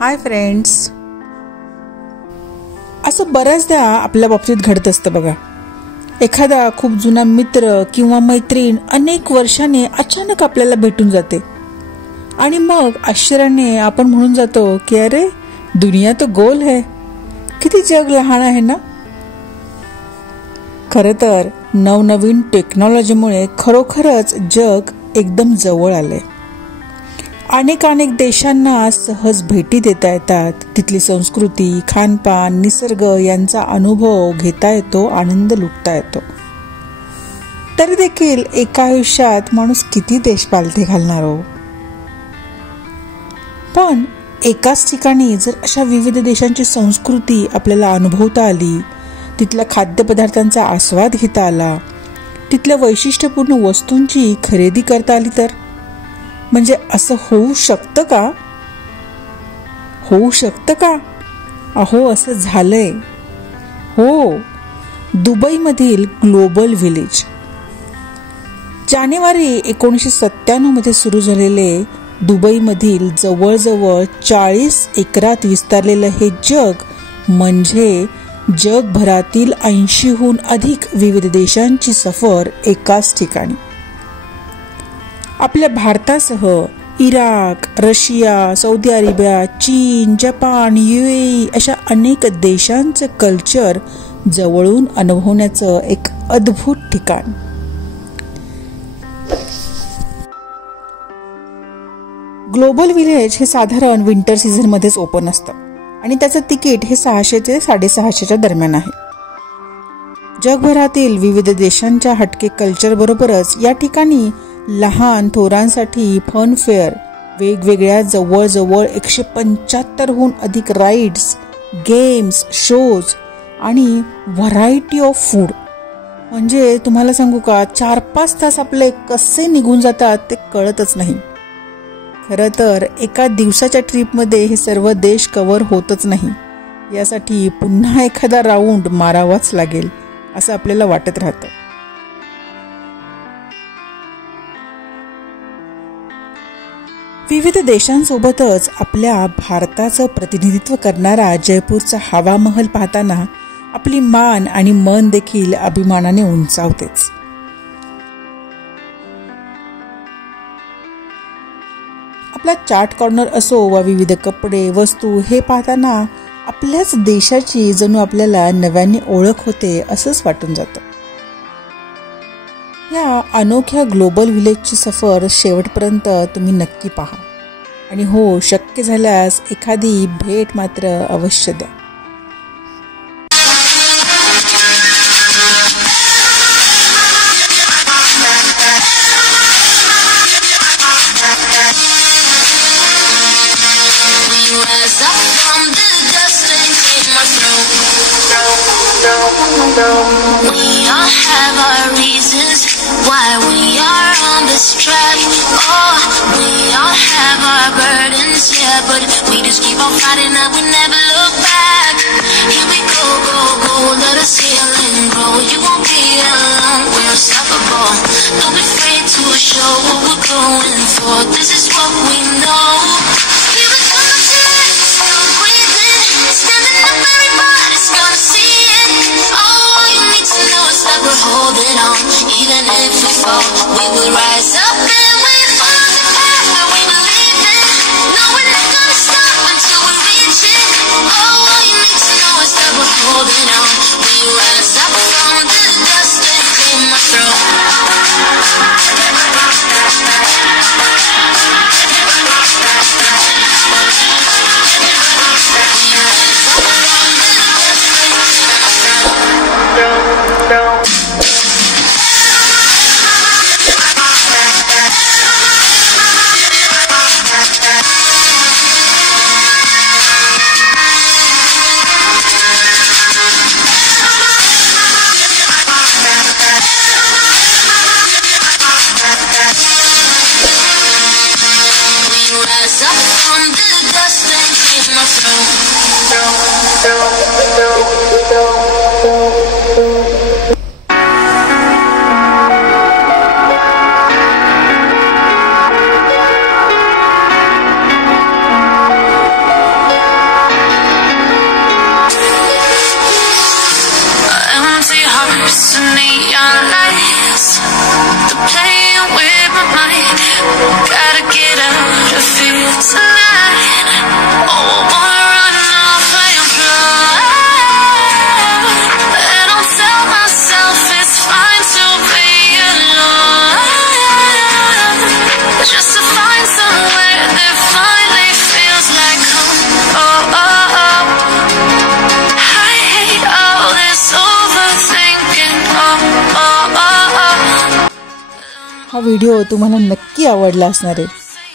Hi friends, असं बऱ्याचदा आपल्या बाबतीत घडत असतं बघा. एखादा खूप जुना मित्र किंवा मैत्रीण अनेक वर्षांनी अचानक आपल्याला भेटून जाते आणि मग आश्चर्याने आपण म्हणून जातो की अरे दुनिया तो गोल है, किती जग लहान आहे ना. खरं तर नवनवीन टेक्नॉलॉजीमुळे खरोखरच जग एकदम जवळ आले. अनेक देशांना सहज भेटी देता येतात. तिथली संस्कृती, खानपान, निसर्ग यांचा अनुभव घेता येतो, आनंद लुटता येतो. तरी देखील एका आयुष्यात माणूस किती देश पालथे घालणार हो. पण एकाच ठिकाणी जर अशा विविध देशांची संस्कृती आपल्याला अनुभवता आली, तिथल्या खाद्यपदार्थांचा आस्वाद घेता आला, तिथल्या वैशिष्ट्यपूर्ण वस्तूंची खरेदी करता आली तर म्हणजे असं होऊ शकतं का? होऊ शकतं का? अहो असं झालंय. हो, दुबईमधील ग्लोबल व्हिलेज. जानेवारी 1997 मध्ये सुरू झालेले दुबईमधील जवळजवळ 40 एकरात विस्तारलेलं हे जग म्हणजे जगभरातील 80हून अधिक विविध देशांची सफर एकाच ठिकाणी. आपल्या भारतासह इराक, रशिया, सौदी अरेबिया, चीन, जपान, UAE अशा अनेक देशांचं कल्चर जवळून अनुभवण्याचं एक अद्भुत ठिकाण. ग्लोबल व्हिलेज हे साधारण विंटर सीझन मध्येच ओपन असतं आणि त्याचं तिकीट हे 600 ते 650 दरम्यान आहे. जगभरातील विविध देशांच्या हटके कल्चर बरोबरच या ठिकाणी लहान थोरांसाठी फन फेअर, वेगवेगळ्या जवळजवळ 175हून अधिक राईड्स, गेम्स, शोज आणि व्हरायटी ऑफ फूड. म्हणजे तुम्हाला सांगू का, 4-5 तास आपले कसे निघून जातात ते कळतच नाही. खरं तर एका दिवसाच्या ट्रिपमध्ये हे सर्व देश कव्हर होतच नाही. यासाठी पुन्हा एखादा राऊंड मारावाच लागेल असं आपल्याला वाटत राहतं. विविध देशांसोबतच आपल्या भारताचं प्रतिनिधित्व करणारा जयपूरचा हवा महल पाहताना आपली मान आणि मन देखील अभिमानाने उंचावतेच. आपला चाट कॉर्नर असो वा विविध कपडे, वस्तू हे पाहताना आपल्याच देशाची जणू आपल्याला नव्याने ओळख होते असंच वाटून जातं. या अनोख्या ग्लोबल व्हिलेजची सफर शेवटपर्यंत तुम्ही नक्की पहा आणि हो, शक्य झाल्यास एखादी भेट मात्र अवश्य द्या. We all have our reasons why we are on this track. Oh, we all have our burdens, yeah, but we just keep on fighting and we never look back. Here we go, go, go, let us heal and grow. You won't be alone, we're unstoppable. Don't be afraid to show what we're going for. This is what we know. Here we come again, still breathing, standing up, everybody's gonna see it. Oh, you need to know is that we're holding on. Even if we fall, we will rise up and we follow the path that we believe in. No, we're not gonna stop until we reach it. Oh, all you need to know is that we're holding on. We rise up from the dust and clear my throat. chasing neon lights, they're playing with my mind. Gotta get out of here tonight. Oh, I wanna run off and fly, and I'll tell myself it's fine to be alone, just to find somewhere that finally feels like home. Oh, oh, oh. I hate all this overthinking. Oh, oh, oh, oh. हा video तुम्हाला नक्की आवडला असणार आहे,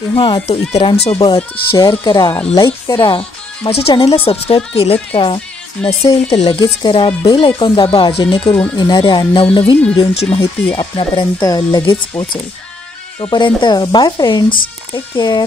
तेव्हा तो इतरांसोबत share करा, लाईक करा. माझ्या चॅनलला सबस्क्राईब केलं का? नसेल तर लगेच करा. बेल आयकॉन दाबा, जेणेकरून येणाऱ्या नवनवीन व्हिडिओंची माहिती आपल्यापर्यंत लगेच पोहोचेल. तोपर्यंत बाय फ्रेंड्स, टेक केअर.